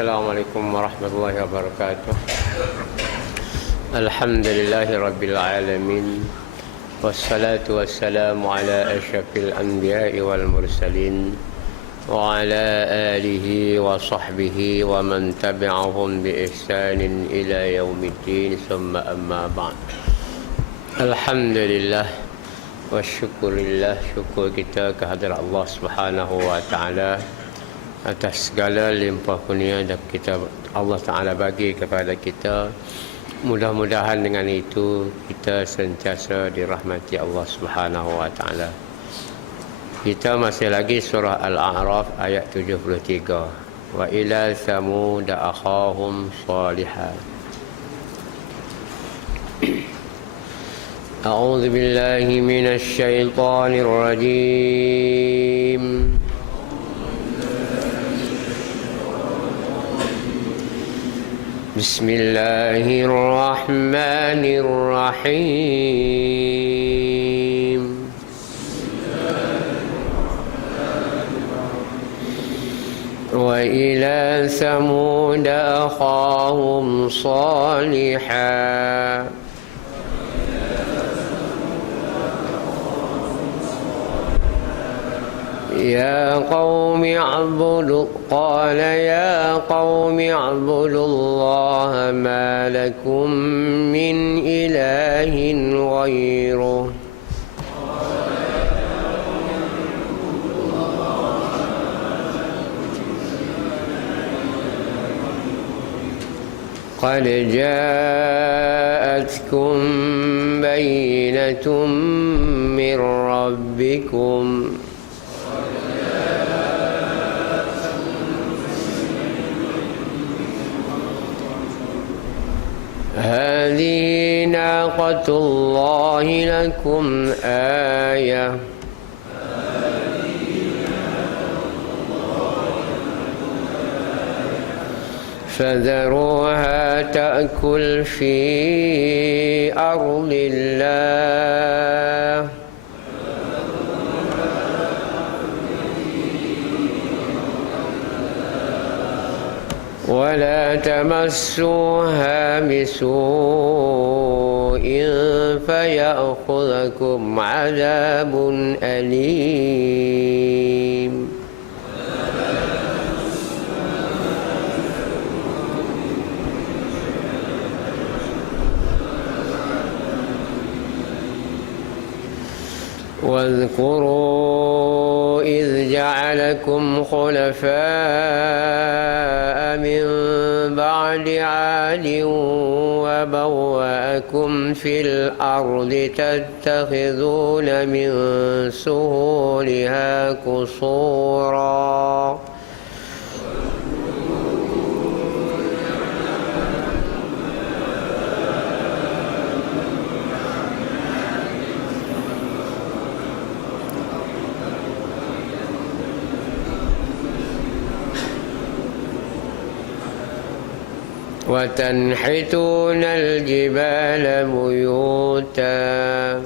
Assalamualaikum warahmatullahi wabarakatuh. Alhamdulillahi rabbil alamin. Wassalatu wassalamu ala asyrafil anbiya'i wal mursalin wa ala alihi wa sahbihi wa man tabi'ahum bi ihsanin ila yaumiddin, summa amma ba'd. Alhamdulillah wa syukurillah, syukur kita kehadirat Allah Subhanahu wa taala atas segala limpah kurnia yang kita Allah Ta'ala bagi kepada kita. Mudah-mudahan dengan itu kita sentiasa dirahmati Allah Subhanahu wa Ta'ala. Kita masih lagi surah Al-A'raf ayat 73. Wa ila Thamud akhahum salihah. A'udzu billahi minasy syaithanir rajim. Bismillahirrahmanirrahim. Wa ila Thamud akhahum salihah. يا قوم اعبدوا قال يا قوم اعبدوا الله ما لكم من إله غيره قد جاءتكم بينة من ربكم هذه ناقة الله لكم آية فذروها تأكل في أرض الله ولا تمسوها بسوء فيأخذكم عذاب أليم واذكروا إذ جعلكم خلفاء من بعد عاد وبوأكم في الأرض تتخذون من سهولها قصورا وتنحتون الجبال بيوتا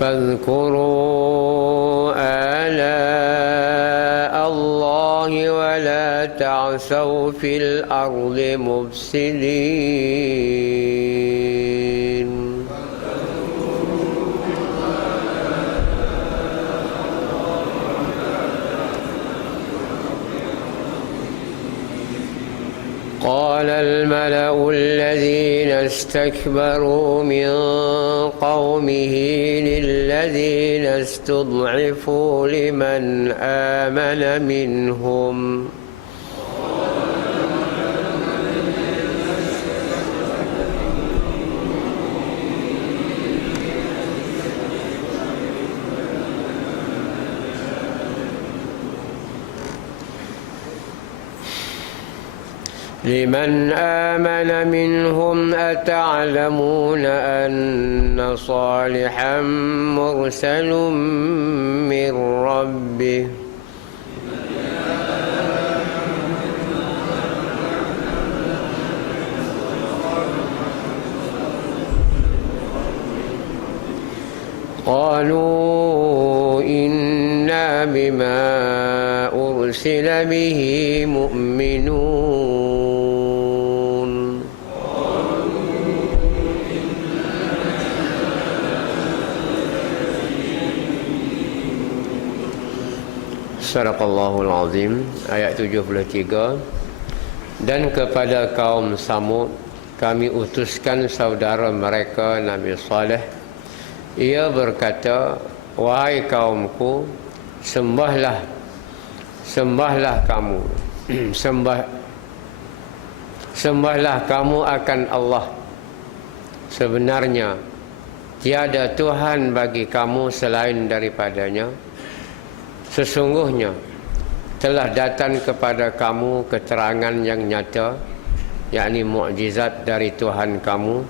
فاذكروا آلاء الله ولا تعثوا في الأرض مفسدين قال الملأ الذين استكبروا من قومه للذين استضعفوا لمن آمن منهم أتعلمون أن صالحا مرسل من ربه قالوا أرسل به مؤمنون Sadaqallahul Azim. Ayat 73. Dan kepada kaum Samud kami utuskan saudara mereka Nabi Saleh. Ia berkata, wahai kaumku, sembahlah kamu sembahlah kamu akan Allah. Sebenarnya tiada Tuhan bagi kamu selain daripadanya. Sesungguhnya telah datang kepada kamu keterangan yang nyata, yakni mukjizat dari Tuhan kamu.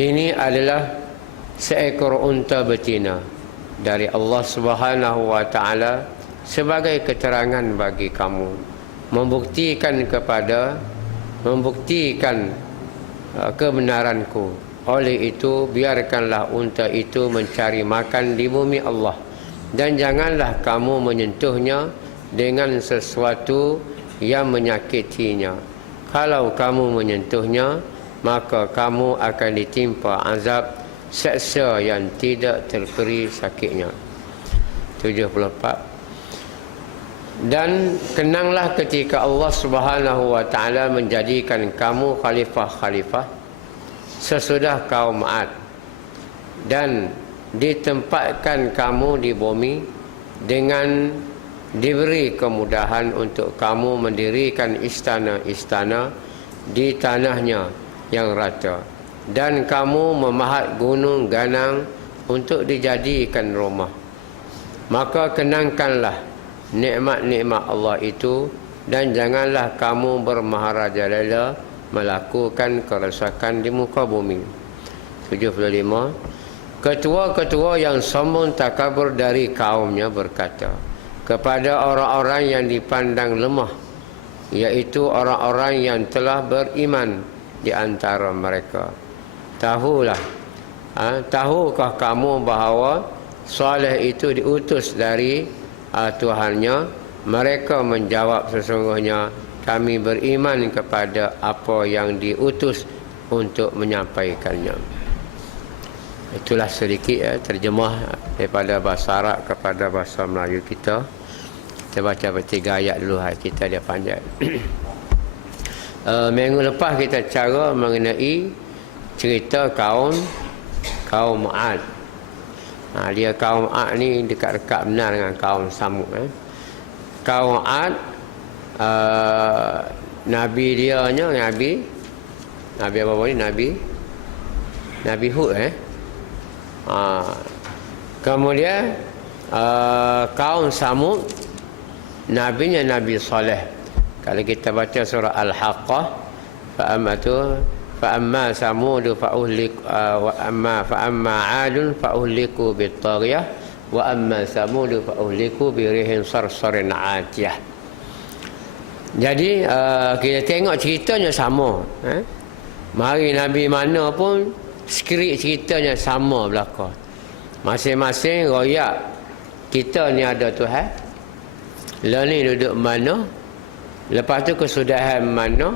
Ini adalah seekor unta betina dari Allah Subhanahu wa taala sebagai keterangan bagi kamu, membuktikan kebenaranku. Oleh itu biarkanlah unta itu mencari makan di bumi Allah, dan janganlah kamu menyentuhnya dengan sesuatu yang menyakitinya. Kalau kamu menyentuhnya, maka kamu akan ditimpa azab seksa yang tidak terkira sakitnya. 74. Dan kenanglah ketika Allah Subhanahu wa taala menjadikan kamu khalifah-khalifah sesudah kaum Ad, dan ditempatkan kamu di bumi dengan diberi kemudahan untuk kamu mendirikan istana-istana di tanahnya yang rata, dan kamu memahat gunung ganang untuk dijadikan rumah. Maka kenangkanlah nikmat-nikmat Allah itu, dan janganlah kamu bermaharajalela melakukan kerosakan di muka bumi. 75. Ketua-ketua yang sombong takabur dari kaumnya berkata kepada orang-orang yang dipandang lemah, yaitu orang-orang yang telah beriman di antara mereka, tahukah kamu bahawa Saleh itu diutus dari Tuhannya? Mereka menjawab, sesungguhnya kami beriman kepada apa yang diutus untuk menyampaikannya. Itulah sedikit terjemah daripada bahasa Arab kepada bahasa Melayu kita. Kita baca bertiga ayat dulu, kita dia panjang. Minggu lepas kita cara mengenai cerita kaum Ad. Dia kaum Ad ni dekat-dekat benar dengan kaum Samud. Kaum Ad, Nabi dia nya Nabi apa ni? Nabi Hud. Kemudian kaum Samud, nabinya Nabi Saleh. Kalau kita baca surah Al-Haqqah, fa'amma Samud fa'uhlik fa'amma 'adun fa'uhliku bit-taghiyah wa amma Samud fa'uhliku birihin sarsarin 'atiyah. Jadi kita tengok ceritanya sama. Mari Nabi mana pun skrip ceritanya sama belaka. Masing-masing royak kita ni ada Tuhan, lah ni duduk mana, lepas tu kesudahan mana,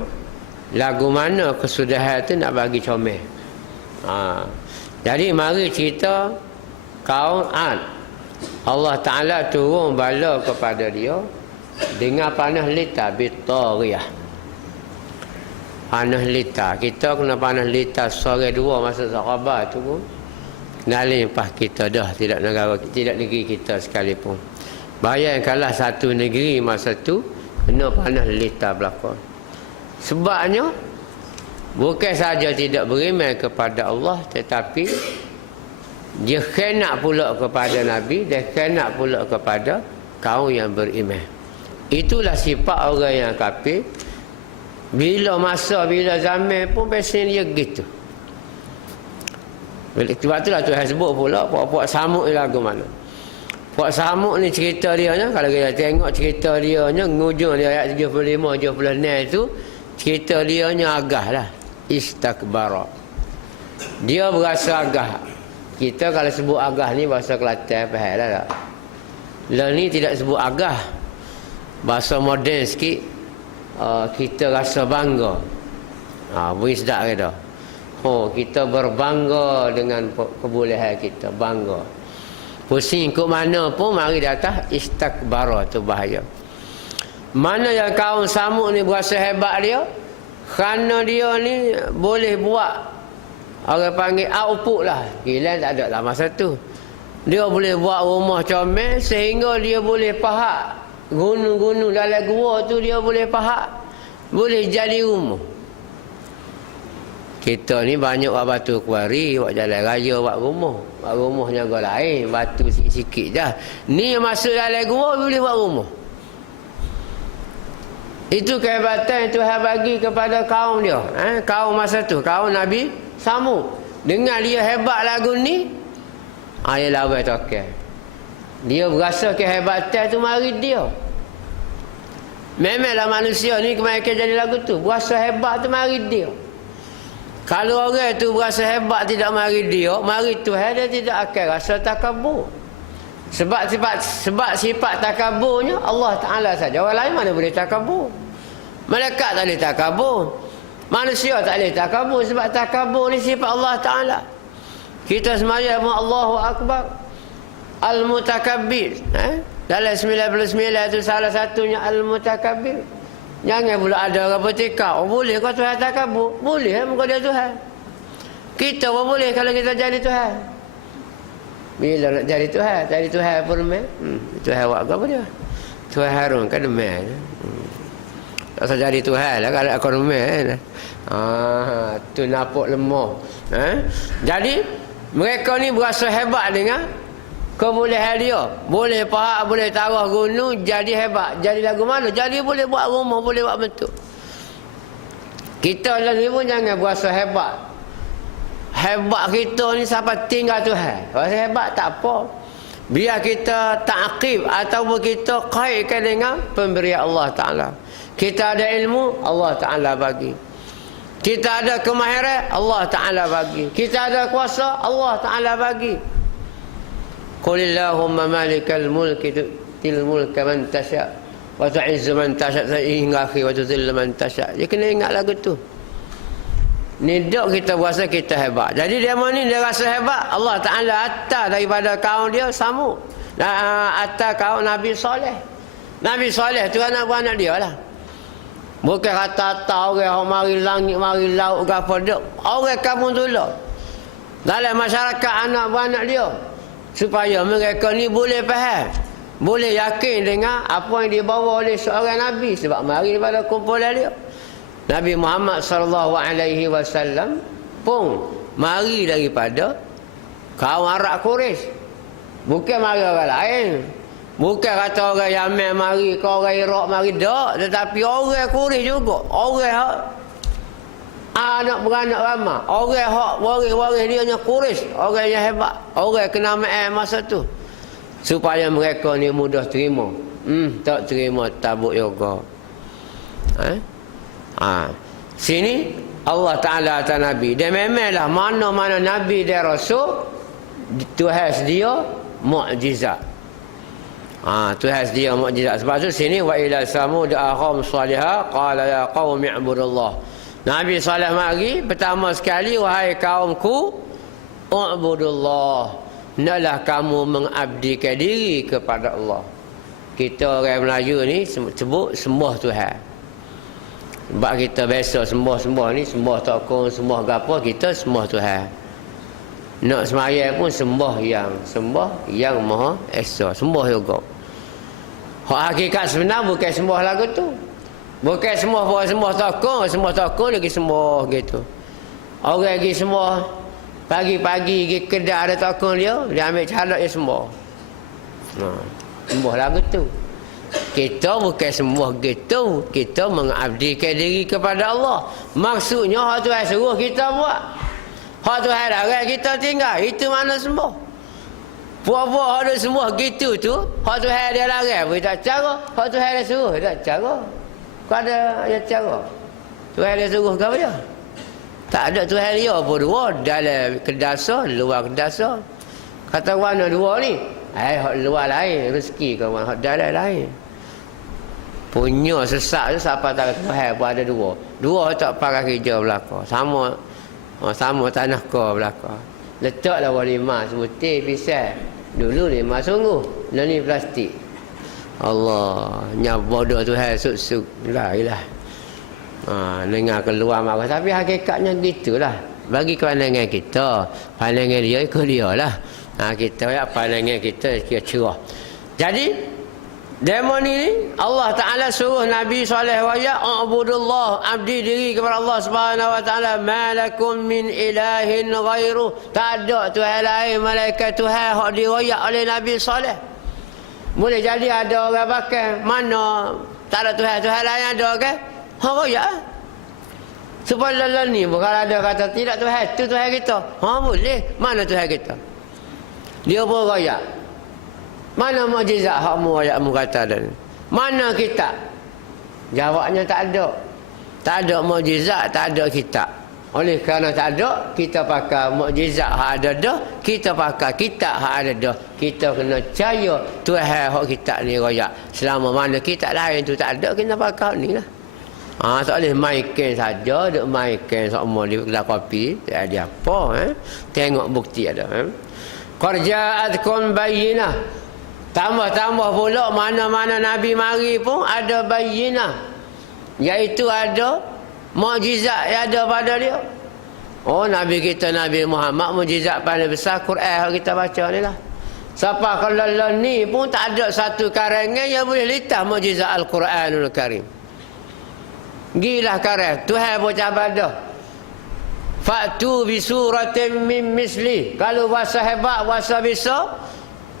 lagu mana kesudahan tu nak bagi comel. Jadi mari cerita kaum Ad. Allah Ta'ala turun bala kepada dia dengan panah lita bitariyah. Panah lita, kita kena panah lita sore dua masa sahabat tu pun kenali pas kita dah, tidak negeri kita sekalipun. Bayangkanlah satu negeri masa tu kena panah lita belakang. Sebabnya bukan saja tidak beriman kepada Allah, tetapi dia khianat pula kepada Nabi, dia khianat pula kepada kaum yang beriman. Itulah sifat orang yang kafir. Bila masa, bila zaman pun biasanya dia gitu. Sebab itulah Tuhan sebut pula puak-puak Samud ni lagu mana. Puak Samud ni cerita dia nya, kalau kita tengok cerita dia nya, ngujung dia ayat 75-76 tu, cerita dia nya agah lah. Istakbara. Dia berasa agah. Kita kalau sebut agah ni bahasa Kelantan, faham lah tak? Lah ni tidak sebut agah. Bahasa moden sikit, kita rasa bangga. Bunyi sedap kata. Kita berbangga dengan kebolehan kita, bangga. Pusing ikut mana pun mari di atas istakbara, tu bahaya. Mana yang kaum Samud ni berasa hebat dia, kerana dia ni boleh buat, orang panggil output lah. Gila tak ada lah masa tu. Dia boleh buat rumah comel sehingga dia boleh pahat gunung-gunung dalam gua tu, dia boleh pahat, boleh jadi rumah. Kita ni banyak buat batu kuari, buat jalan raya, buat rumah. Buat rumah jaga lain, batu sikit-sikit dah. Ni yang masuk dalam gua boleh buat rumah. Itu kehebatan Tuhan bagi kepada kaum dia. Kaum masa tu, kaum Nabi Samud. Dengar dia hebat lagu ni, dia lawan token. Dia berasa kehebatan tu mari dia. Memanglah manusia ni kebanyakan jadi lagu tu, berasa hebat tu mari dia. Kalau orang tu berasa hebat tidak mari dia, mari Tuhan, dia tidak akan rasa takabur. Sebab sifat takaburnya Allah Ta'ala saja. Orang lain mana boleh takabur. Malaikat tak boleh takabur, manusia tak boleh takabur. Sebab takabur ni sifat Allah Ta'ala. Kita semaya pun Allahu Akbar Al-Mutakabbir. Dalam 99 itu salah satunya Al-Mutakabbir. Jangan pula ada orang bertikau, boleh kau Tuhan takabur? Boleh, muka dia Tuhan. Kita pun boleh kalau kita jadi Tuhan. Bila nak jadi Tuhan? Jadi Tuhan pun demam. Tuhan buat apa dia? Tuhan Harun kan demam. Tak usah jadi Tuhan lah kalau aku demam. Tu nampak lemah. Jadi mereka ni berasa hebat dengan kebolehan dia. Boleh pahat, boleh taruh gunung, jadi hebat. Jadi lagu mana? Jadi boleh buat rumah, boleh buat bentuk. Kita ni pun jangan berasa hebat. Hebat kita ni sampai tinggal Tuhan. Rasa hebat tak apa. Biar kita ta'qib ataupun kita kaitkan dengan pemberian Allah Ta'ala. Kita ada ilmu, Allah Ta'ala bagi. Kita ada kemahiran, Allah Ta'ala bagi. Kita ada kuasa, Allah Ta'ala bagi. Qulillahumma malikal mulki tu'til mulka man tasha' wa tu'izzu man tasha' hingga akhir wa tudhillu man tasha'. Dia kena ingat lagu tu. Ni dok kita berasa kita hebat. Jadi dia ni dia rasa hebat. Allah Ta'ala atas daripada kaum dia Samud. Atas kaum Nabi Saleh. Nabi Saleh tu anak-anak dia lah. Bukan kata-kata orang mari langit, mari laut ke apa dok. Orang kampung dulu. Dalam masyarakat anak-anak dia. Supaya mereka ni boleh faham, boleh yakin dengan apa yang dibawa oleh seorang Nabi. Sebab mari daripada kumpulan dia Nabi Muhammad SAW pun mari daripada kaum Arab Quraisy. Bukan mari orang lain. Bukan kata orang Yaman mari, ke orang Iraq mari, tak. Tetapi orang Quraisy juga. Orang anak beranak ramai. Orang hak waris-waris dia nya Quraisy, orang yang hebat, orang kena main masa tu. Supaya mereka ni mudah terima. Tak terima tabuk yoga. Sini Allah Ta'ala atas Nabi. Dia memanglah mana-mana Nabi dan Rasul Tuhan sedia mukjizat. Tuhan sedia mukjizat. Sebab tu sini wa ila samud akhum salihah qala ya qaumi ibudullah. Nabi Saleh mari pertama sekali, wahai kaumku, ubudullah, hendaklah kamu mengabdikan diri kepada Allah. Kita orang Melayu ni sebut sembah Tuhan. Sebab kita biasa sembah-sembah ni, sembah tokong, sembah gapo, kita sembah Tuhan. Nak sembahyang pun sembah yang Maha Esa, sembah juga. Hak hakikat sebenar bukan sembah lagu tu. Bukan sembah tokong lagi sembah gitu. Orang pergi sembah pagi-pagi pergi kedai ada tokong dia ambil calak dia sembah. Sembah lagu tu. Kita bukan sembah gitu, kita mengabdikan diri kepada Allah. Maksudnya hak Tuhan suruh kita buat, hak Tuhan larang kita tinggal, itu mana sembah. Buat-buat ada sembah gitu tu, hak Tuhan dia larang pun tak cara, hak Tuhan dia suruh tak cara. Kau ada cara Tuhan dia suruh ke apa dia? Tak ada Tuhan dia pun dua, dalam kedasa, luar kedasa. Kata mana dua ni? Hak luar lain, rezeki kau hak dalam lain. Punya sesak tu siapa tahu Tuhan pun ada dua. Dua tak pakai kerja belaka. Sama tanah kau belaka. Letaklah walimah semutih pisau. Dulu 5 sungguh. Lah ni plastik. Allah, nyabodoh Tuhan suk-suk. La ilah. Dengar keluar marah. Tapi hakikatnya gitulah. Bagi pandangan kita, pandangan dia ikut dia lah. Kita ya pandangan kita kira cerah. Jadi demo ni Allah Ta'ala suruh Nabi Saleh waya A'budullah, abdi diri kepada Allah Subhanahu Wa Ta'ala. Malakum min ilahin ghairu. Tak ada Tuhan lain malaikat Tuhan hak diroyak oleh Nabi Saleh. Boleh jadi ada orang pakai mana tak ada Tuhan lain ada kan? Royak. Sebab lalu ni bukan ada kata tidak Tuhan tu Tuhan kita. Boleh. Mana Tuhan kita? Dia pun royak. Mana mukjizat hak mu ayat mu kata dan mana kita? Jawabnya tak ada. Tak ada mukjizat, tak ada kita. Oleh kerana tak ada, kita pakai mukjizat hak ada dah, kita pakai kitab hak ada dah. Kita kena percaya Tuhan hak kita ni royak. Selama mana kitab lain tu tak ada, kita pakai ni lah. Tak boleh mainkan saja, duk mainkan semua di kedai kopi, tak ada apa Tengok bukti ada Qad ja'atkum bayyinah. Tambah-tambah pula mana-mana Nabi mari pun ada bayyinah, iaitu ada mukjizat yang ada pada dia. Nabi kita Nabi Muhammad mukjizat paling besar Quran yang kita baca ni lah. Siapa kalau ni pun tak ada satu karangan yang boleh litah mukjizat Al-Quranul Karim. Gilah karang Tuhan pun cabar dah. Fa'tu bi suratin min misli. Kalau bahasa hebat, bahasa bisa,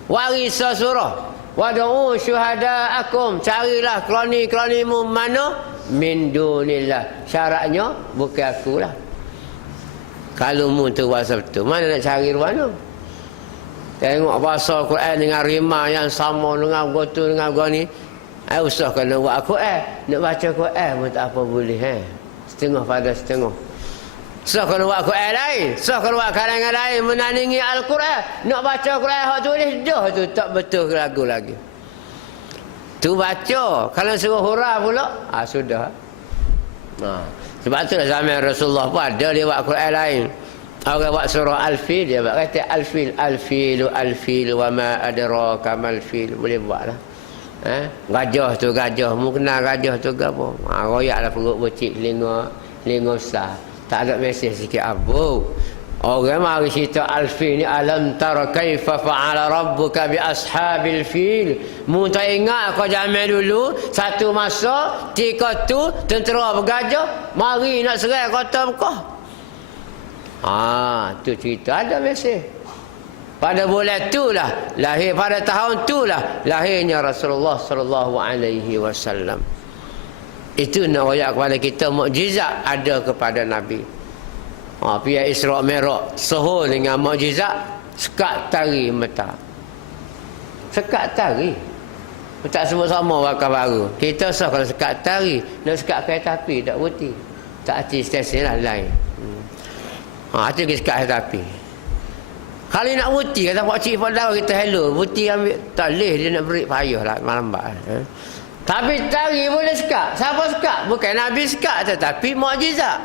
warisa surah. Wad'u syuhada'akum. Carilah kroni-kronimu mana? Min dunillah. Syaratnya bukan akulah. Kalau mu tu bahasa betul, mana nak cari mana? Tengok bahasa Quran dengan rima yang sama dengan gotu dengan gua ni. Usah kena buat Quran. Nak baca Quran pun tak apa boleh. Setengah pada setengah. Usah kena buat Quran lain. Usah kena buat karangan lain menandingi Al-Quran. Nak baca Quran hak tulis dah tu tak betul lagu lagi. Tu baca. Kalau suruh hurah pula, sudah. Sebab tu zaman Rasulullah pun ada dia buat Quran lain. Orang buat surah Al-Fil, dia buat kata Al-Fil, Al-Fil wa ma adraka mal fil. Boleh buat lah. Gajah tu gajah, mu kenal gajah tu ke apa? Royaklah perut bocik, telinga besar. Tak ada mesej sikit abu. Orang mari cerita Al-Fil ni, alam tara kaifa fa'ala rabbuka bi ashabil fil. Mu tak ingat kau zaman dulu satu masa ketika tu tentera bergajah mari nak serang kota Mekah. Tu cerita ada mesej. Pada bulan itulah lahir, pada tahun itulah lahirnya Rasulullah sallallahu alaihi wasallam. Itu nak royak kepada kita mukjizat ada kepada Nabi. Pihak Isra' Mi'raj suhur dengan mukjizat sekat tari mata. Sekat tari. Tak semua-sama wakar baru. Kita sah kalau sekat tari, nak sekat kereta api tak berhenti. Tak hati stesen lah lain. Itu kita sekat kereta api. Kalau nak buti, kata Pak Cik Pak Dawa kita hello, buti ambil, tak boleh dia nak beri payah lah malambat. Tapi tari boleh sekat. Siapa sekat? Bukan Nabi sekat, tetapi mukjizat.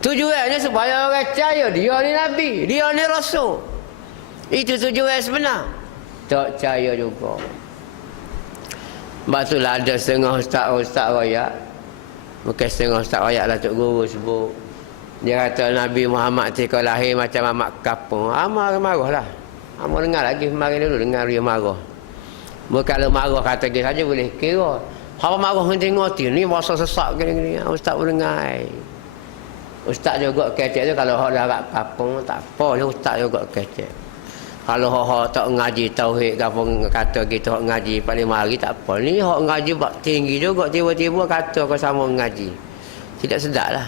Tujuannya supaya orang percaya dia ni Nabi, dia ni Rasul. Itu tujuan sebenar. Tak percaya juga. Sebab itulah ada setengah ustaz royak. Bukan setengah ustaz royak lah Tok Guru sebut. Dia kata Nabi Muhammad ketika lahir macam amat kapung. Marah lah. Dengar lagi kemarin dulu, dengar dia marah. Bukan kalau marah kata dia saja boleh kira. Kalau marah tengok ni bahasa sesak gini-gini. Ustaz pun dengar. Ustaz juga kecek tu kalau hak dah kapung tak apa dia ustaz juga kecek. Kalau hak tak ngaji tauhid apa kata kita hak ngaji paling mari tak apa. Ni hak ngaji bak tinggi juga tiba-tiba kata kau sama ngaji. Tidak sedaplah.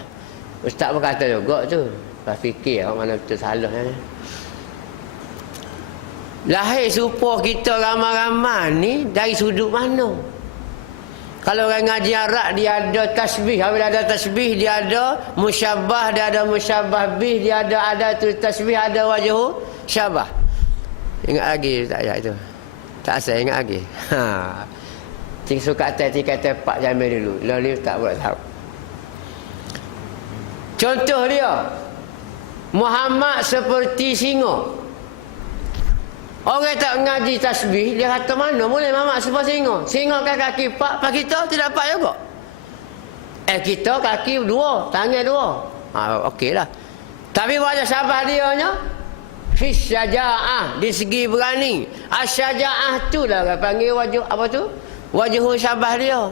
Ustaz pun kata juga tu. Tak fikir mana betul salah. Lahir supaya kita ramai-ramai ni dari sudut mana? Kalau orang ngaji Arab dia ada tasbih. Apabila ada tasbih dia ada musyabbah, dia ada musyabbah bih, dia ada tu tasbih, ada wajhu syabah. Ingat lagi tak ayat itu. Tak saya ingat lagi. Cing suka hati kata Pak Jamil dulu. Lalu tak boleh tahu. Contoh dia, Muhammad seperti singa. Orang tak ngaji tasbih, dia kata mana boleh Muhammad seperti singa. Singa kan kaki 4, pak kita tidak 4 juga. Kita kaki 2, tangan 2. Okeylah. Tapi wajah sabar dia nya fi syaja'ah, di segi berani. Asy-syaja'ah tu lah orang panggil wajah apa tu? Wajah sabar dia.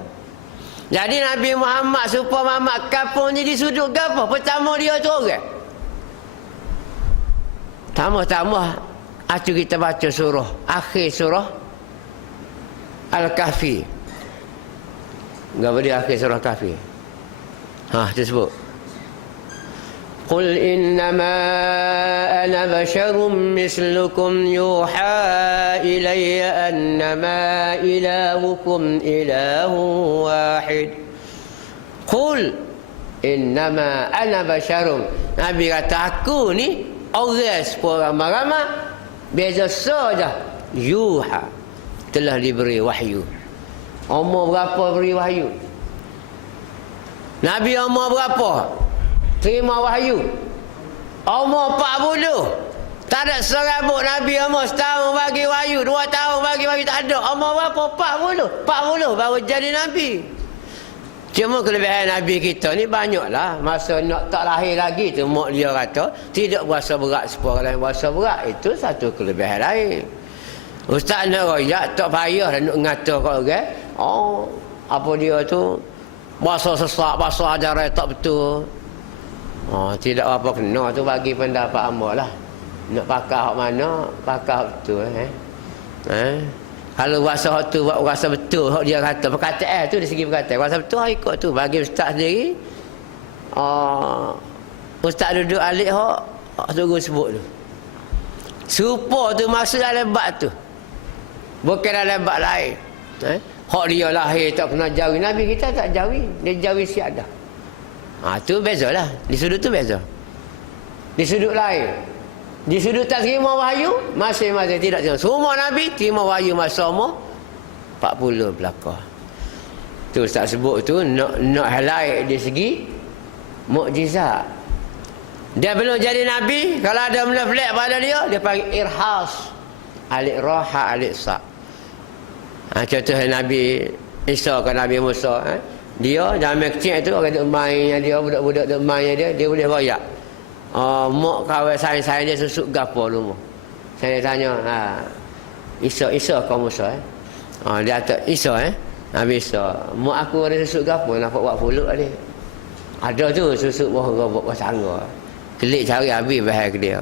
Jadi Nabi Muhammad supaya Muhammad kapung ni di sudut gapo? Pertama dia tu orang. Tambah-tambah acu kita baca surah akhir surah Al-Kahfi. Gapo dia akhir surah Kahfi? Tu sebut. Qul innama ana basyarum mislukum yuha ilayya annama ilahukum ilahun wahid. Qul innama ana basyarum. Nabi kata aku ni orang sepuluh ramai-ramai. Beza saja. Yuha. Telah diberi wahyu. Umur berapa beri wahyu? Nabi umur berapa terima wahyu? Umur 40. Tak ada serabut Nabi umur setahun bagi wahyu, 2 tahun bagi wahyu, tak ada. Umur berapa? 40 baru jadi Nabi. Cuma kelebihan Nabi kita ni banyaklah. Masa nak tak lahir lagi tu mak dia kata tidak berasa berat sepuh orang lain berasa berat. Itu satu kelebihan lain. Ustaz nak royak tak payah dah nak ngata kat orang. Apa dia tu bahasa sesak, bahasa ajaran tak betul. Tidak apa kena tu bagi pendapat hamba lah. Nak pakar hak mana, pakar hak betul. Kalau bahasa hak tu rasa betul hak dia kata, perkataan tu dari segi perkataan rasa betul, ikut tu. Bagi ustaz sendiri, ustaz duduk alik hak suruh sebut tu. Serupa tu maksud dalam bab tu, bukan dalam bab lain. Hak dia lahir tak pernah jawi, Nabi kita tak jawi, dia jawi siap dah. Tu bezalah. Di sudut tu beza. Di sudut lain, di sudut tak terima wahyu, masing-masing tidak terima. Semua Nabi terima wahyu masa umur 40 belakang. Tu Ustaz sebut tu nak highlight di segi mukjizat. Dia belum jadi Nabi, kalau ada benda pelik pada dia panggil irhas. Alif raha alif sa. Contoh Nabi Isa ke Nabi Musa, dia zaman kecil tu orang duk mainnya dia, budak-budak duk mainnya dia boleh royak. Mak kawan saya dia susuk gapo dulu. Saya tanya, Isa kau Musa dia kata Isa Nabi Isa. Mak aku ada susuk gapo nak buat fuluk dia. Ada tu susuk buah sangga. Kelik cari habis bahaya ke dia.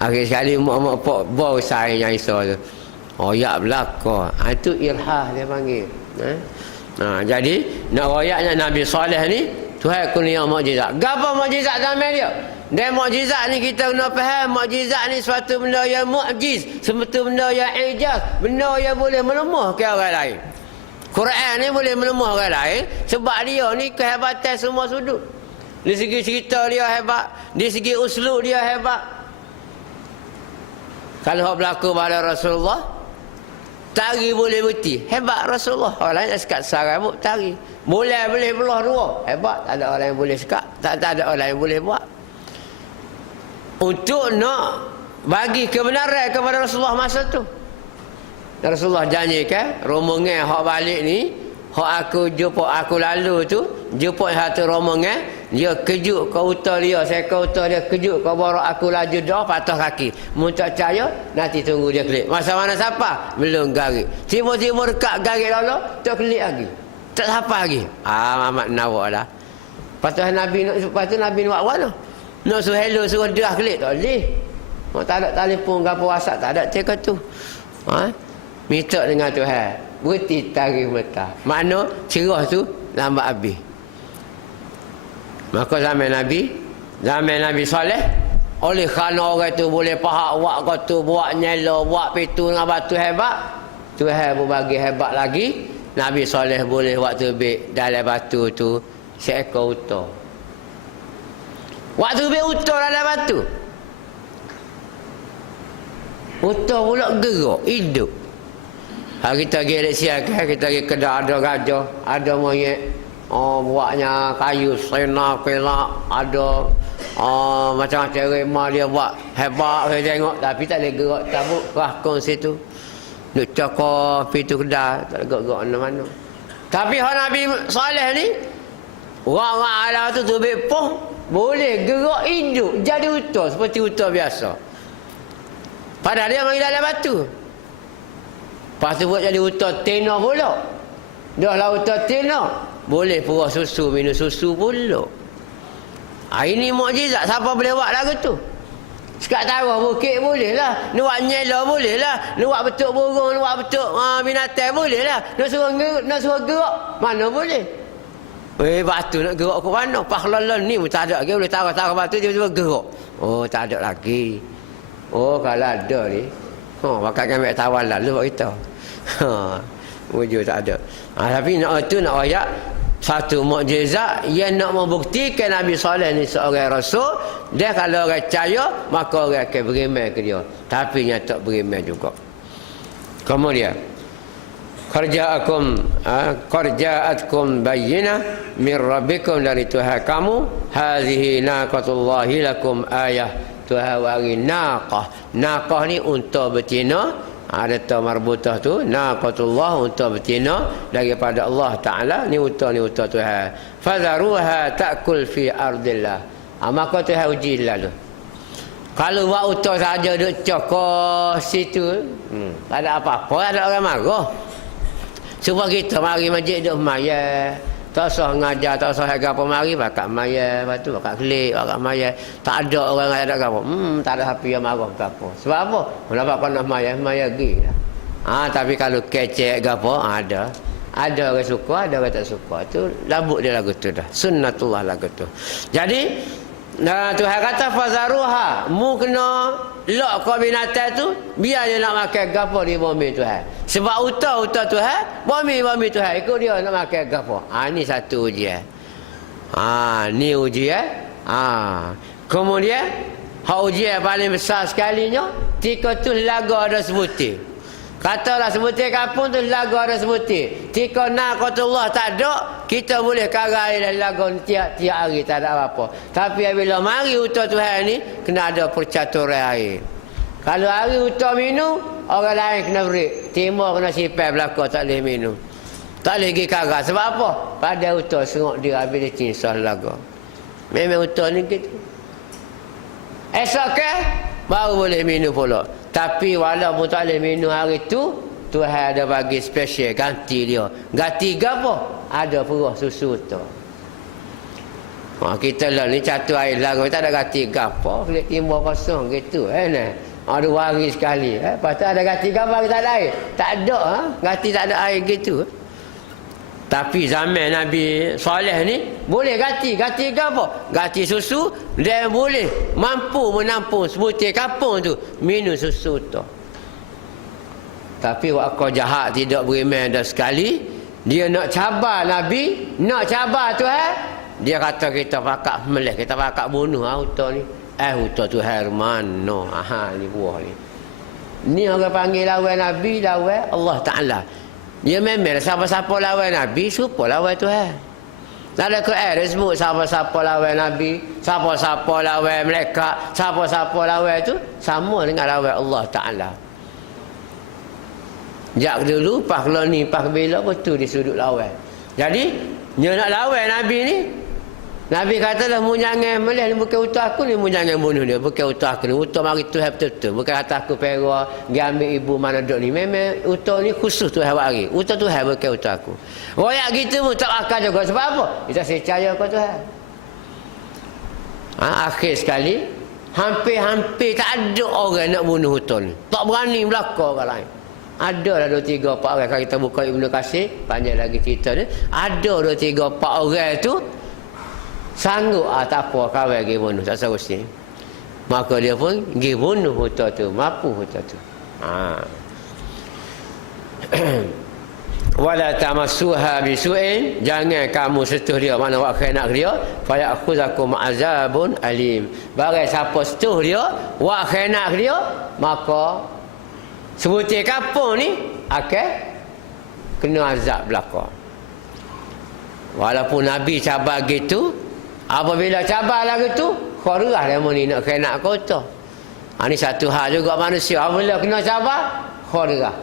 Akhir sekali mak pok bau saya Isa tu. Royak belaka. Itu irhah dia panggil. Jadi nak royaknya Nabi Saleh ni Tuhan kurnia mukjizat. Gapo mukjizat zaman dia? Dan mukjizat ni kita kena faham, mukjizat ni suatu benda yang mukjiz, suatu benda yang ijaz, benda yang boleh melemahkan orang lain. Quran ni boleh melemah orang lain sebab dia ni kehebatan semua sudut. Di segi cerita dia hebat, di segi uslub dia hebat. Kalau berlaku pada Rasulullah, tari boleh bukti hebat Rasulullah. Orang lain sekat sarabut tari boleh belah dua, hebat. Tak ada orang yang boleh sekat, tak ada orang yang boleh buat. Untuk nak bagi kebenaran kepada Rasulullah masa tu, Rasulullah janjikan rombongan hak balik ni, hak aku jumpa aku lalu tu, jumpa satu rombongan, dia kejut ke utar dia, seekor utar dia kejut ke barak aku laju dah patah kaki. Muncak cahaya, nanti tunggu dia kelip. Masa mana siapa? Belum garik. Tiba-tiba dekat garik lalu, tak kelip lagi. Tak siapa lagi. Mamat nawak lah. Lepas tu Nabi nak buat tu. Nak suruh hello, suruh dah kelip. Tak boleh. Tak ada telefon, apa WhatsApp, tak ada cakap tu. Minta dengan Tuhan. Berhenti tarik mata. Makna cerah tu lambat habis. Maka zaman Nabi Saleh, oleh kerana orang tu boleh faham buat kata, buat nyala, buat pitu dengan batu hebat, Tuhan berbagi hebat lagi. Nabi Saleh boleh waktu terbit dalam batu tu seekor uta. Waktu terbit uta dalam batu, uta pula gerak, hidup. Hari kita pergi eleksi kan, kita pergi kedai ada gajah, ada monyet. Buatnya kayu, sena, pelak, ada macam-macam remah dia buat. Hebat saya tengok, tapi tak boleh gerak tabuk rakon situ. Duk cakap pintu kedai, tak boleh gerak mana-mana. Tapi Nabi Saleh ni, orang Allah tu tubik poh, boleh gerak hidup, jadi utuh seperti utuh biasa. Padahal dia mari dalam batu. Lepas tu buat jadi utuh tena pula. Dah lah utuh tena. Boleh purah susu, minum susu pula. Ini mukjizat. Siapa boleh buat lagu tu? Sekat taruh bukit boleh lah. Nak buat nyela boleh lah. Nak buat betuk burung, nak buat betuk binatang boleh lah. Nak suruh gerak, mana boleh? Batu nak gerak ke mana? Pahlalan ni pun tak ada lagi. Boleh taruh batu, tiba-tiba gerak. Oh, tak ada lagi. Oh, kalau ada ni. Bakal ambil tawar lalu buat kita. Wujud tak ada. Tapi nak ayat satu mukjizat yang nak membuktikan Nabi Saleh ni seorang rasul. Dia kalau orang percaya, maka orang akan beriman ke dia. Tapi yang tak beriman juga. Kemudian Qarja'atkum bayyinah min rabbikum, dari Tuhan kamu. Hadhihi naqatullahi lakum ayah. Tuhan wari naqah. Naqah ni unta betina. Ada ta marbutah tu, naqatullah, unta betina daripada Allah Ta'ala. Ni unta Tuhan. Fadharuha ta'kul fi ardillah. Maka Tuhan uji lalu. Kalau buat unta saja duk cokok situ, tak ada apa-apa, ada orang marah. Supaya kita mari masjid duk mayat. Tak usah ngajar, tak usah harga apa mari, bakat mayat, lepas tu bakat kelik, bakat mayat. Tak ada orang yang ada apa. Tak ada hapi yang marah ke apa. Sebab apa? Kenapa kau nak mayat pergi lah. Tapi kalau kecek ke apa, ada. Ada orang suka, ada orang tak suka. Tu labuk dia lagu tu dah. Sunnatullah lagu tu. Jadi, Tuhan kata, fazaruha, mu kena lok kau binatang tu, biar dia nak makan gapo di bumi Tuhan. Sebab utah Tuhan, bumi Tuhan, ikut dia nak makan gapo. Ni satu ujian. Ni ujian. Kemudian hak ujian paling besar sekalinya, tika tu lagu ada sebutir. Katalah sebutir kampung tu lagu ada sebutir. Tika naqatullah tak ada, kita boleh karai dalam lagu tiap-tiap hari, tak ada apa-apa. Tapi bila mari utah Tuhan ni, kena ada percaturan air. Kalau hari utah minum, orang lain kena beri. Timur kena sipai belakang, tak boleh minum. Tak boleh pergi karai. Sebab apa? Pada utah sengok dia habis dia cinsah lagu. Memang utah ni gitu. Esok baru boleh minum pula. Tapi walaupun tak boleh minum hari tu, Tuhan ada bagi special, ganti dia. Ganti apa? Ada purah susu tu. Kita lah ni catu air lagu, tak ada ganti apa? Kulit timbul kosong gitu. Ada wari sekali. Lepas tu ada ganti apa? Tak ada air. Tak ada. Ganti tak ada air gitu. Tapi zaman Nabi Saleh ni boleh ganti apa? Ganti susu, dia boleh mampu menampung sebutir kampung tu minum susu tu. Tapi waktu jahat tidak beriman dah sekali, dia nak cabar Nabi, nak cabar Tuhan, dia kata kita pakak melih, kita pakak bunuh auto ni. Auto Tuhan mana? Ni buah ni. Ni orang panggil lawan Nabi, lawan Allah Ta'ala. Dia memang siapa-siapa lawan Nabi, supaya lawan Tuhan. Tak ada Quran dia sebut siapa-siapa lawan Nabi, siapa-siapa lawan malaikat, siapa-siapa lawan tu sama dengan lawan Allah Ta'ala. Jak dulu, pas kalau ni, pas bila betul di sudut lawan. Jadi, dia nak lawan Nabi ni, Nabi katalah, mu jangan melih, ni bukan utuh aku ni, mu jangan bunuh dia, bukan utuh aku ni, utuh mari Tuhan betul-betul. Bukan kata aku perah, dia ambil ibu mana duduk ni. Memang utuh ni khusus Tuhan bagi. Utuh Tuhan bukan utuh aku. Royak gitu pun tak akan juga. Sebab apa? Kita percaya kepada Tuhan. Akhir sekali, hampir-hampir tak ada orang nak bunuh utuh ni. Tak berani belakang orang lain. Ada lah 2, 3, 4 orang. Kalau kita buka Ibnu Katsir, panjang lagi cerita ni. Ada 2, 3, 4 orang tu sanggup tak apa kawan pergi bunuh, tak seharusnya. Maka dia pun pergi bunuh hutan tu, mampu hutan tu. Wala tamassuha bisu'in, jangan kamu sentuh dia, mana buat khianat dia, fa ya'khudhukum azabun alim. Barang siapa sentuh dia, buat khianat dia, maka sebutir kampung ni akan kena azab belaka. Walaupun Nabi cabar gitu, apabila cabar lagi tu, kharah dia ni nak kena kota. Ini satu hal juga manusia. Apabila kena cabar, kharah.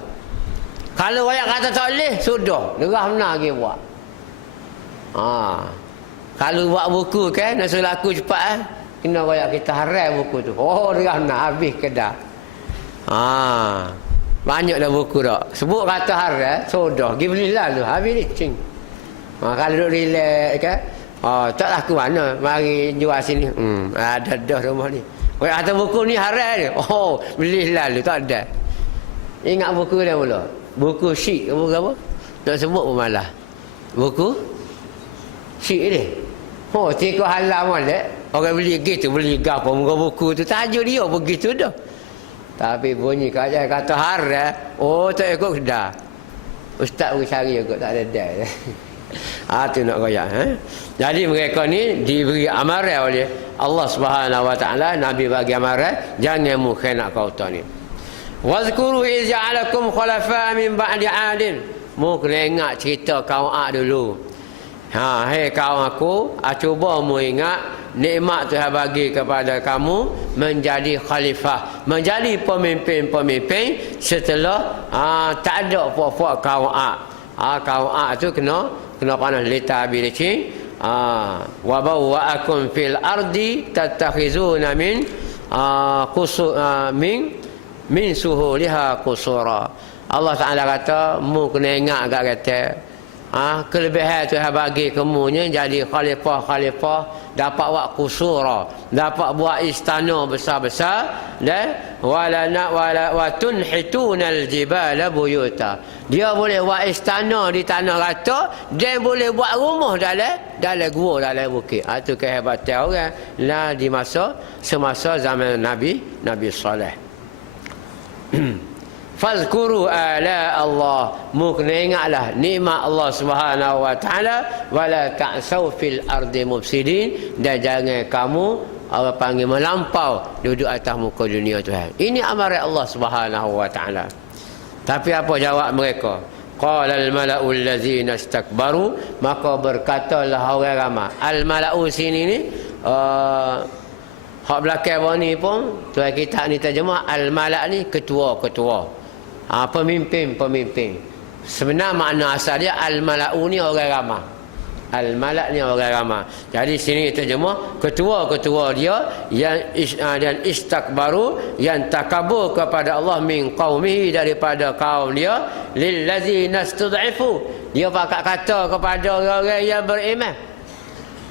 Kalau banyak kata tak boleh, sudah. Derah benar lagi buat. Kalau buat buku kan, nak suruh laku cepat kena banyak kita haram buku tu. Oh, derah benar, habis kedah. Banyak dah buku dah. Sebut kata haram, sudah. Pergi beli lalu, habis licin. Kalau duduk relax kan, tak laku mana, mari jual sini. Ada dah rumah ni. Kata buku ni haram ni. Beli lalu, tak ada. Ingat buku dia mula. Buku syik, buku apa? Nak sebut pun malah. Buku syik ni. Tiga halam boleh. Orang beli gitu, beli gapo muka buku tu. Tajuk dia begitu dah. Tapi bunyi kata haram. Tak ikut kedah. Ustaz pergi cari juga, tak ada dah. Tu nak koyak. Jadi mereka ni diberi amaran oleh Allah Subhanahu Wa Taala. Nabi bagi amaran, jangan mukhinak kau tu ni. Wazkuru iz ja'alakum khulafa min ba'di 'adin. Mu kena ingat cerita kaum Ad dulu. Hei kaum aku, cuba mu ingat nikmat Tuhan bagi kepada kamu menjadi khalifah, menjadi pemimpin-pemimpin setelah tak ada puak-puak kaum Ad. Kaum Ad tu kena panas litabi licin. Wa bawwa'akum fil ardi tattakhizuna min suhuliha qusura. Allah Ta'ala kata, mu kena ingat agak kata, kelebihan Tuhan bagi kemunya jadi khalifah, dapat buat qusura, dapat buat istana besar-besar, dan wa tunhitunal jibala buyuta. Dia boleh buat istana di tanah rata, dia boleh buat rumah dalam gua, dalam bukit. Itu kehebatan orang lah di semasa zaman Nabi Saleh. Fazkuru ala Allah, mu kena ingatlah nikmat Allah Subhanahu Wa Taala, wala ta'sau fil ardi mufsidin, dan jangan kamu orang panggil melampau duduk atas muka dunia Tuhan. Ini amaran Allah Subhanahu Wa Taala. Tapi apa jawab mereka? Qala al mala'u allazina istakbaru, maka berkatalah orang ramai. Al mala'u sini ni hak belakang bawah ni pun tuan kita ni terjemah al-mala' ni ketua-ketua. Pemimpin-pemimpin. Sebenar makna asal dia al-mala'u ni orang ramai. Al-mala' ni orang ramai. Jadi sini terjemah ketua-ketua dia yang istakbaru, yang takabur kepada Allah min qaumihi, daripada kaum dia, lillazina istud'ifu. Dia pakat kata kepada orang-orang yang beriman.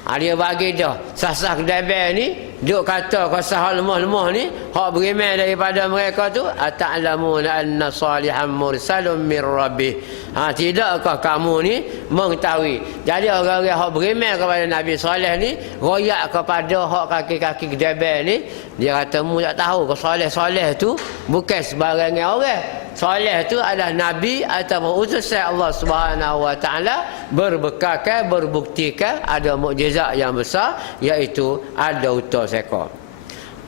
Dia bagi dah sasah kedabel ni, duk kata kasah lemah-lemah ni, hak beriman daripada mereka tu, ata'lamuna anna salihan mursalun min rabbih. Tidakkah kamu ni mengetahui? Jadi orang-orang hak beriman kepada Nabi Saleh ni, royak kepada hak kaki-kaki kedabel ni, dia kata mu tak tahu ke Saleh tu bukan sebarangan orang. Saleh tu adalah Nabi atau utusan Allah Subhanahu Wa Taala, berbekalkan, berbuktikan ada mukjizat yang besar, iaitu ada utus ekor.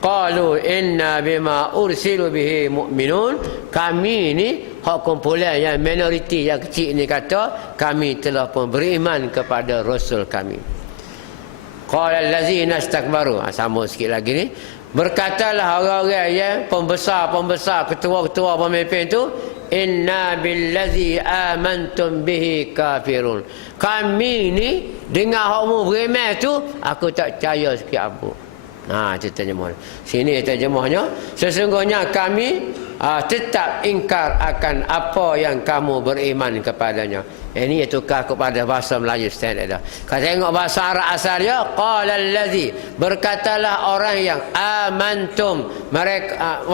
Qalu inna bima ursilu bihi mu'minun. Kami ni hak kumpulan yang minoriti yang kecil ni kata, kami telah pun beriman kepada Rasul kami. Qala allazina istakbaru. Sama sikit lagi ni. Berkatalah orang-orang yang pembesar-pembesar, ketua-ketua pemimpin tu, inna billazi amantum bihi kafirun. Kami ni dengan hakmu beriman tu, aku tak percaya sikit apa. Itu terjemah. Sini terjemahnya, sesungguhnya kami tetap ingkar akan apa yang kamu beriman kepadanya. Ini tukar kepada bahasa Melayu standard dah. Kalau tengok bahasa Arab asal dia, qala allazi, berkatalah orang yang amantum, mereka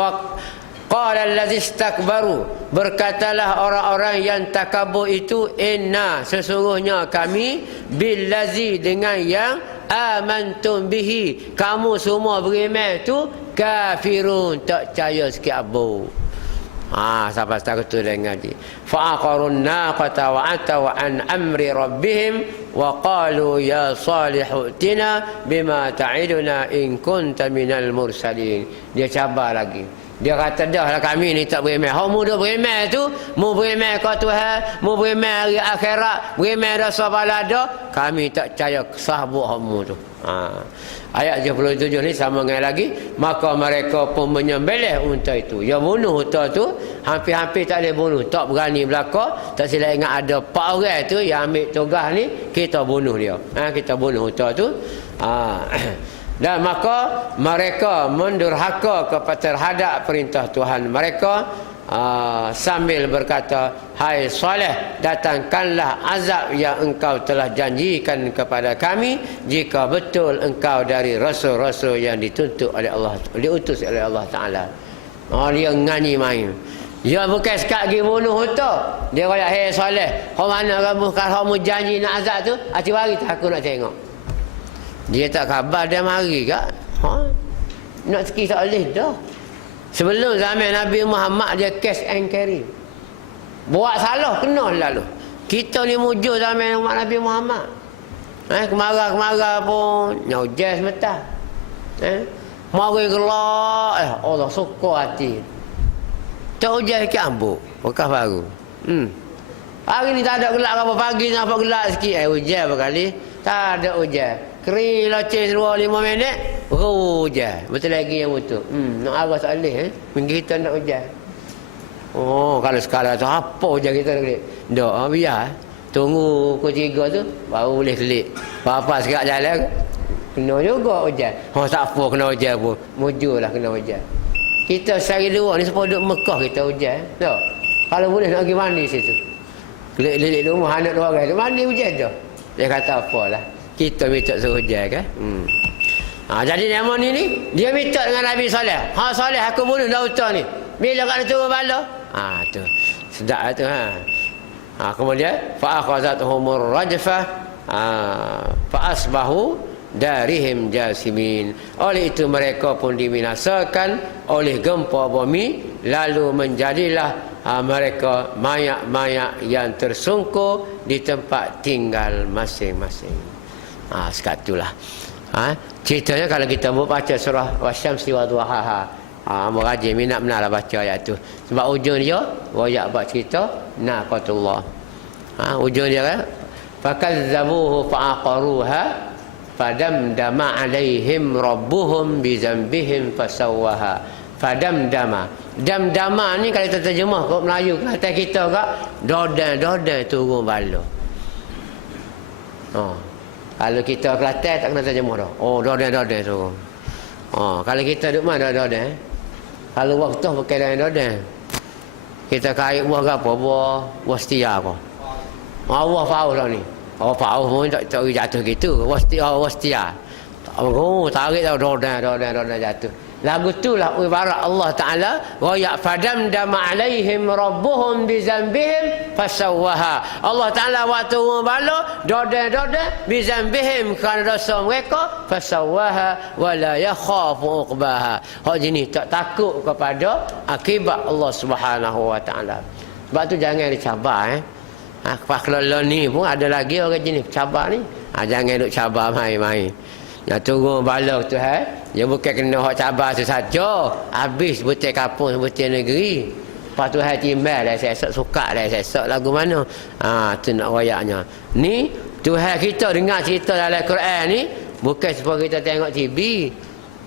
qala allazi istakbaru, berkatalah orang-orang yang takabur itu, inna, sesungguhnya kami, billazi, dengan yang amantum bihi, kamu semua beriman tu, kafirun, tak percaya sikit abu. Sampai setakat tu dia ngaji. Fa'aqarun naqata wa ataw an amri rabbihim wa qalu ya salihu tina bima ta'iduna in kunta minal mursalin. Dia cabar lagi. Dia kata dah lah kami ni tak beriman. Hak mu duk beriman tu, mu beriman ke Tuhan, mu beriman hari akhirat, beriman dosa balada, kami tak percaya sahabat hak mu tu. Ayat 77 ni sama dengan lagi, maka mereka pun menyembelih unta itu. Dia bunuh unta tu, hampir-hampir tak boleh bunuh, tak berani belaka. Tak silap ingat ada 4 orang tu yang ambil tugas ni, kita bunuh dia. Kita bunuh unta tu. Dan maka mereka mendurhaka terhadap perintah Tuhan mereka, sambil berkata, hai Saleh, datangkanlah azab yang engkau telah janjikan kepada kami jika betul engkau dari rasul-rasul yang dituntut oleh Allah, diutus oleh Allah Ta'ala. Dia ngani main. Dia bukan sekat pergi bunuh unta. Dia kata, hai Saleh, kau mana kamu kalau janji nak azab tu, hati bari tak aku nak tengok. Dia tak khabar dia mari kak. Nak sikit tak boleh dah. Sebelum zaman Nabi Muhammad dia cash and carry. Buat salah kena lalu. Kita ni mujur zaman Nabi Muhammad. Kemarah-kemarah pun nyaujas sebentar. Mari gelak. Allah suka hati. Tak hujan sikit ambuk. Bekas baru. Hari ni tak ada gelak apa pagi nampak gelak sikit. Hujan berkali. Tak ada hujan. Kering loceng seluar 5 minit, hujan. Betul lagi yang betul. Nak arah tak boleh. Minggu kita nak hujan. Kalau sekarang tu apa hujan kita nak kelik? Tak, biar. Tunggu pukul 3 tu, baru boleh kelik. Apa-apa sekat jalan, kena juga hujan. Tak apa kena hujan pun. Mujurlah kena hujan. Kita sehari 2 ni sepuluh duduk Mekah kita hujan. Tak? Kalau boleh nak pergi mandi situ. Kelik-kelik rumah anak 2 orang tu, mandi hujan je. Dia kata apalah. Kita minta suruh hujan kan. Jadi Yaman ni dia minta dengan Nabi Saleh. Saleh aku bunuh dah unta ni. Bila kat turun bala? Tu. Sedap tu kemudian fa akhazatuhumur rajfah fa asbahu darihim jasimin. Oleh itu mereka pun dibinasakan oleh gempa bumi, lalu menjadilah mereka mayat-mayat yang tersungkur di tempat tinggal masing-masing. Sekat itulah. Ceritanya kalau kita baca surah Wasyamsi wa duhaha, merajin minat benar baca ayat tu. Sebab ujung dia royak buat cerita naqatullah. Ujung dia kan fakazzabuhu fa'aqaruha fadamdama alaihim rabbuhum bizambihim fasawwaha. Fadamdama. Damdama ni kalau kita terjemah kat Melayu kata kita kat dodan turun bala. Kalau kita Kelantan tak kena terjemah dah. Dodan tu. Kalau kita duduk mana dodan? Kalau waktu pakai dodan. Kita kait buah ke apa? Buah setia apa? Allah faul lah ni. Faul pun tak jatuh gitu. Buah setia. Tarik tau dodan jatuh. Lagu itulah ibarat Allah Ta'ala royak fadamdama alaihim rabbuhum bizambihim fasawwaha. Allah Ta'ala waktu bala dodan bizambihim kerana dosa mereka fasawwaha wala yakhafu uqbaha. Hak jenis tak takut kepada akibat Allah Subhanahu Wa Ta'ala. Sebab tu jangan dicabar kalau ni pun ada lagi orang jenis cabar ni. Jangan duk cabar main-main. Nak turun bala tu dia bukan kena hak cabar tu saja. Habis betul kampung, betul negeri. Lepas tu timbal dah saya suka dah saya lagu mana. Tu nak royaknya. Ni Tuhan kita dengar cerita dalam Quran ni bukan supaya kita tengok TV.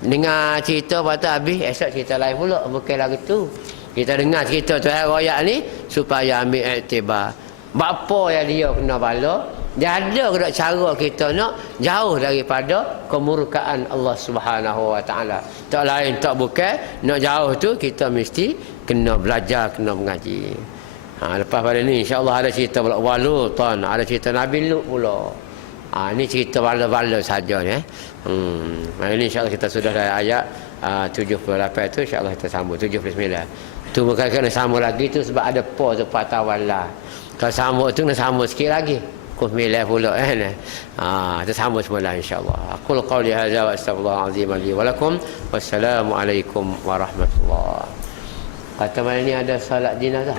Dengar cerita lepas tu habis esok cerita lain pula, bukan lagu tu. Kita dengar cerita Tuhan royak ni supaya ambil iktibar. Bapa yang dia kena bala, dia ada ke cara kita nak jauh daripada kemurkaan Allah Subhanahu Wa Ta'ala. Tak lain tak bukan nak jauh tu kita mesti kena belajar, kena mengaji. Lepas pada ni insya-Allah ada cerita pula Walutan, ada cerita Nabi Lut pula. Ini cerita bala-bala saja ni. Hari ni insya-Allah kita sudah dari ayat 78 tu, insya-Allah kita sambung 79. Tu bukan kena sambung lagi tu sebab ada pa tu patawalla. Kalau sambung tu nak sambung sikit lagi. Kumilai pula kita sambung semula insya-Allah. Aqul qawli hadza wa astaghfirullahal azim li wa lakum. Wassalamualaikum warahmatullahi. Kata malam ni ada salat jenazah.